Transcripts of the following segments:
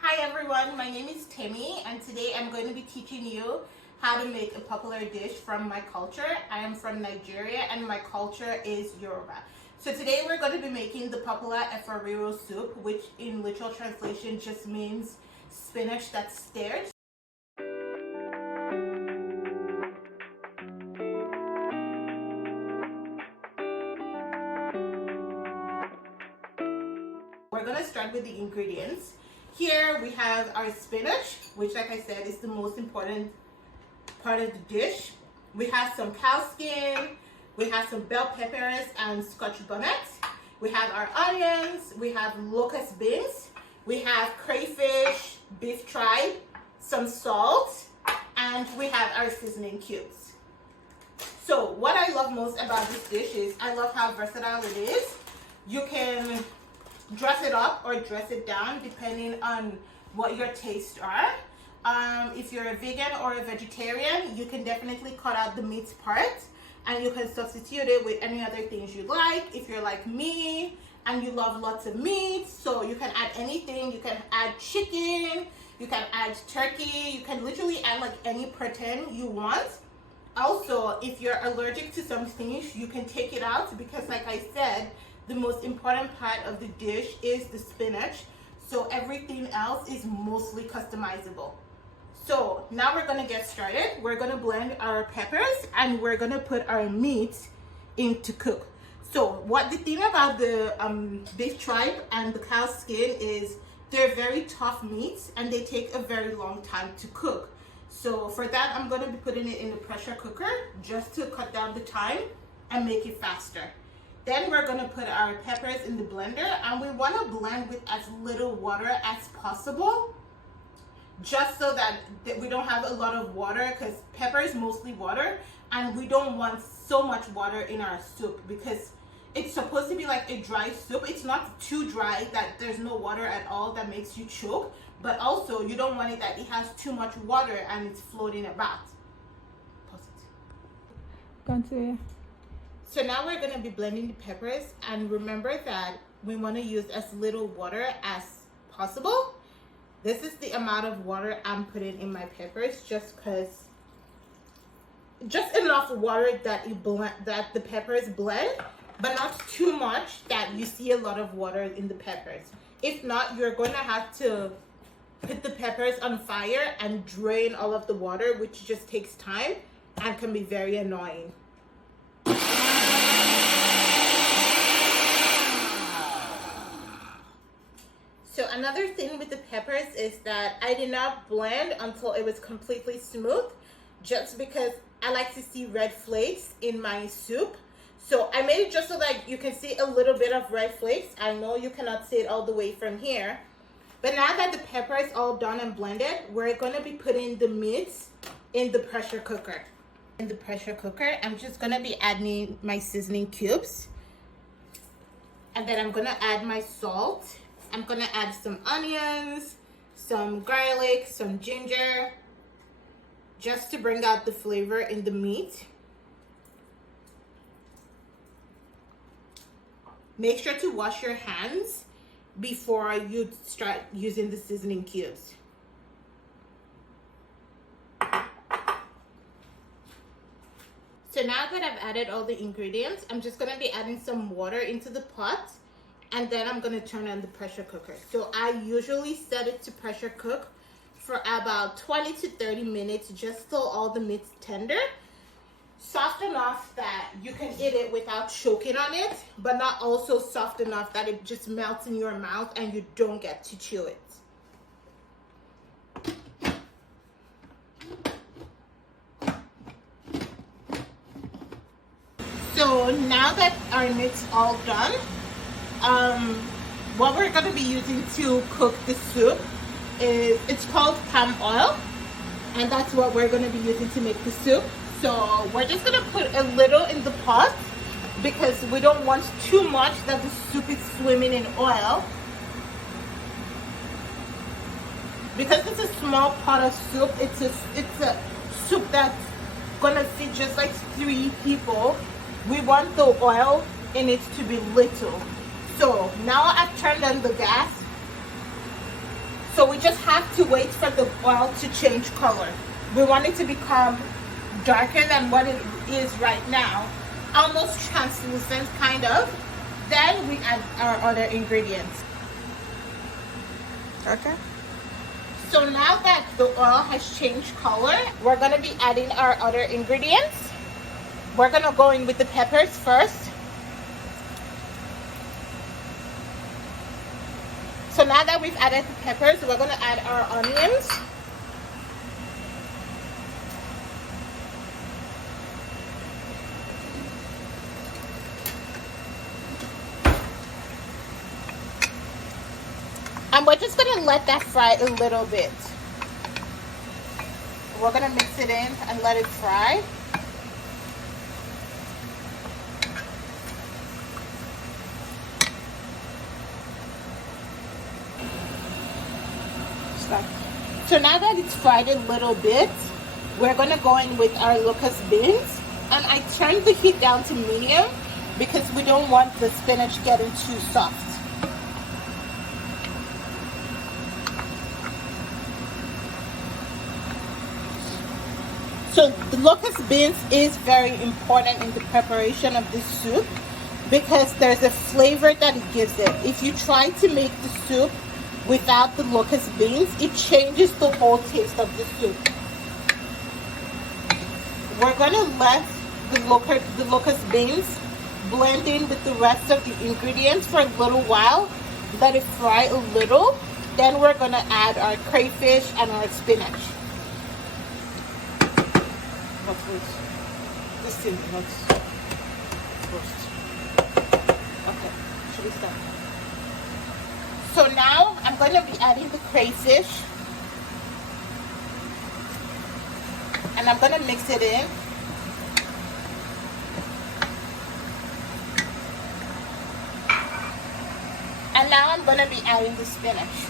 Hi everyone, my name is Timmy and today I'm going to be teaching you how to make a popular dish from my culture. I am from Nigeria and my culture is Yoruba. So today we're going to be making the popular Riro soup, which in literal translation just means spinach that's stirred. We're going to start with the ingredients. Here we have our spinach, which like I said is the most important part of the dish. We have some cow skin, we have some bell peppers and scotch bonnets. We have our onions, we have locust beans, we have crayfish, beef tripe, some salt, and we have our seasoning cubes. So what I love most about this dish is I love how versatile it is. You can dress it up or dress it down depending on what your tastes are. If you're a vegan or a vegetarian, you can definitely cut out the meat part and you can substitute it with any other things you like. If you're like me and you love lots of meat, so you can add anything. You can add chicken, you can add turkey, you can literally add like any protein you want. Also, if you're allergic to some things, you can take it out because like I said, the most important part of the dish is the spinach, so everything else is mostly customizable. So now we're gonna get started. We're gonna blend our peppers and we're gonna put our meat in to cook. So what the thing about the beef tripe and the cow skin is they're very tough meats and they take a very long time to cook. So for that, I'm gonna be putting it in the pressure cooker just to cut down the time and make it faster. Then we're gonna put our peppers in the blender and we wanna blend with as little water as possible, just so that we don't have a lot of water, because pepper is mostly water and we don't want so much water in our soup because it's supposed to be like a dry soup. It's not too dry that there's no water at all that makes you choke, but also you don't want it that it has too much water and it's floating about. Pause it. Continue. So now we're going to be blending the peppers, and remember that we want to use as little water as possible. This is the amount of water I'm putting in my peppers just enough water that the peppers blend, but not too much that you see a lot of water in the peppers. If not, you're going to have to put the peppers on fire and drain all of the water, which just takes time and can be very annoying. So another thing with the peppers is that I did not blend until it was completely smooth, just because I like to see red flakes in my soup. So I made it just so that you can see a little bit of red flakes. I know you cannot see it all the way from here. But now that the pepper is all done and blended, we're going to be putting the meats in the pressure cooker. In the pressure cooker, I'm just going to be adding my seasoning cubes. And then I'm going to add my salt. I'm gonna add some onions, some garlic, some ginger, just to bring out the flavor in the meat. Make sure to wash your hands before you start using the seasoning cubes. So now that I've added all the ingredients, I'm just gonna be adding some water into the pot. And then I'm going to turn on the pressure cooker. So I usually set it to pressure cook for about 20 to 30 minutes, just till all the meat's tender. Soft enough that you can eat it without choking on it, but not also soft enough that it just melts in your mouth and you don't get to chew it. So now that our meat's all done, what we're going to be using to cook the soup is, it's called palm oil, and that's what we're going to be using to make the soup. So we're just going to put a little in the pot because we don't want too much that the soup is swimming in oil. Because it's a small pot of soup, it's a soup that's going to feed just like 3 people. We want the oil in it to be little. So now I've turned on the gas. So we just have to wait for the oil to change color. We want it to become darker than what it is right now, almost translucent kind of. Then we add our other ingredients. Okay. So now that the oil has changed color, we're gonna be adding our other ingredients. We're gonna go in with the peppers first. So now that we've added the peppers, we're gonna add our onions. And we're just gonna let that fry a little bit. We're gonna mix it in and let it fry. So now that it's fried a little bit, we're gonna go in with our locust beans. And I turned the heat down to medium because we don't want the spinach getting too soft. So the locust beans is very important in the preparation of this soup because there's a flavor that it gives it. If you try to make the soup without the locust beans, it changes the whole taste of the soup. We're gonna let the locust beans blend in with the rest of the ingredients for a little while. Let it fry a little. Then we're gonna add our crayfish and our spinach. This thing, what's first? Okay, should we start? So now I'm going to be adding the crayfish. And I'm going to mix it in. And now I'm going to be adding the spinach.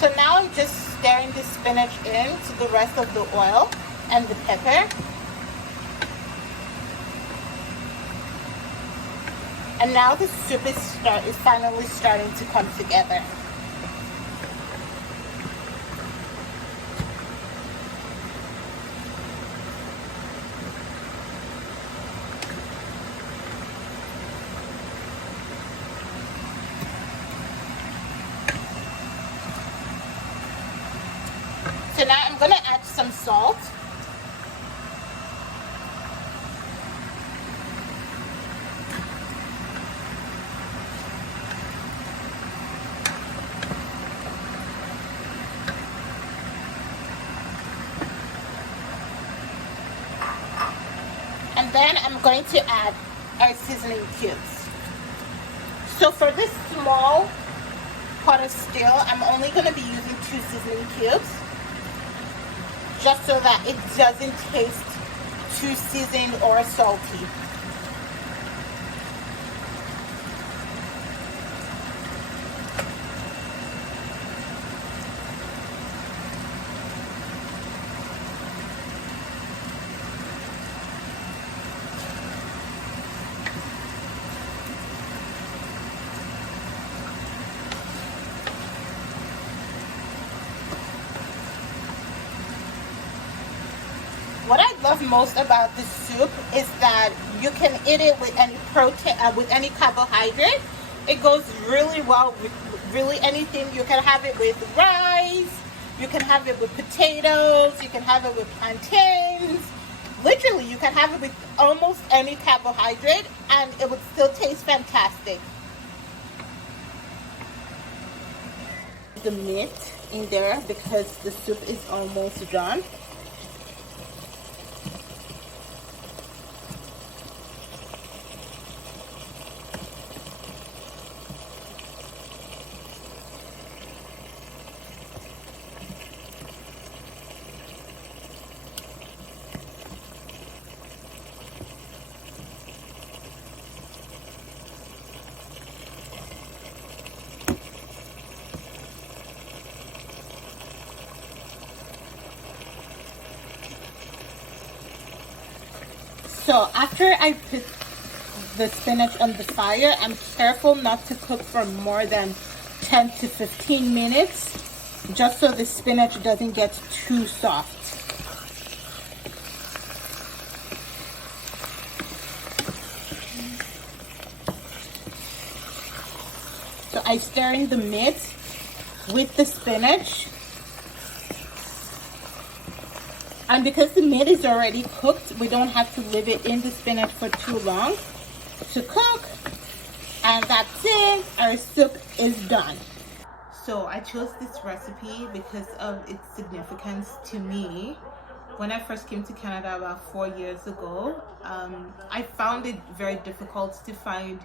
So now I'm just stirring the spinach in to the rest of the oil and the pepper. And now the soup is finally starting to come together. So now I'm going to add some salt. And then I'm going to add our seasoning cubes. So for this small pot of stew, I'm only going to be using 2 seasoning cubes, just so that it doesn't taste too seasoned or salty. What I love most about this soup is that you can eat it with any protein, with any carbohydrate. It goes really well with really anything. You can have it with rice, you can have it with potatoes, you can have it with plantains. Literally, you can have it with almost any carbohydrate and it would still taste fantastic. The meat in there because the soup is almost done. So after I put the spinach on the fire, I'm careful not to cook for more than 10 to 15 minutes, just so the spinach doesn't get too soft. So I stir in the meat with the spinach. And because the meat is already cooked, we don't have to leave it in the spinach for too long to cook. And that's it, our soup is done. So I chose this recipe because of its significance to me. When I first came to Canada about 4 years ago, I found it very difficult to find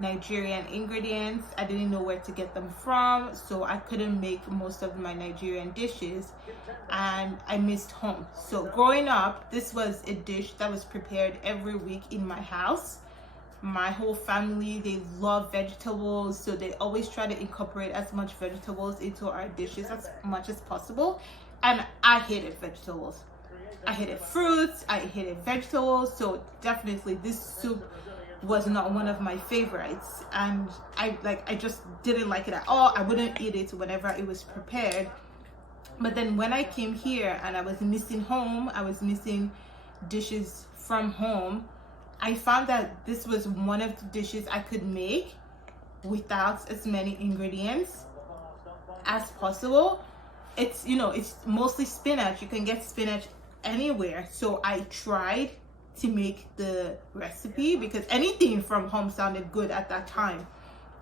Nigerian ingredients. I didn't know where to get them from, so I couldn't make most of my Nigerian dishes, and I missed home. So growing up, this was a dish that was prepared every week in my house. My whole family, they love vegetables, so they always try to incorporate as much vegetables into our dishes as much as possible. And I hated vegetables. I hated fruits, I hated vegetables, so definitely this soup was not one of my favorites, and I just didn't like it at all. I wouldn't eat it whenever it was prepared. But then when I came here and I was missing home, I was missing dishes from home, I found that this was one of the dishes I could make without as many ingredients as possible. It's, you know, it's mostly spinach. You can get spinach anywhere. So I tried to make the recipe because anything from home sounded good at that time.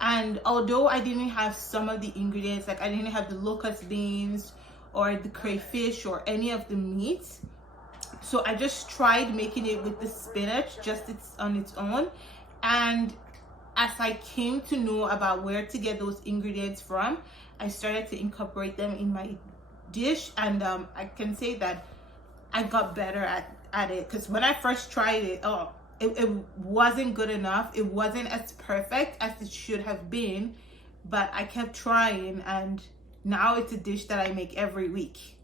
And although I didn't have some of the ingredients, like I didn't have the locust beans or the crayfish or any of the meats, so I just tried making it with the spinach just on its own. And as I came to know about where to get those ingredients from, I started to incorporate them in my dish, and I can say that I got better at it, because when I first tried it, it wasn't good enough. It wasn't as perfect as it should have been, but I kept trying, and now it's a dish that I make every week.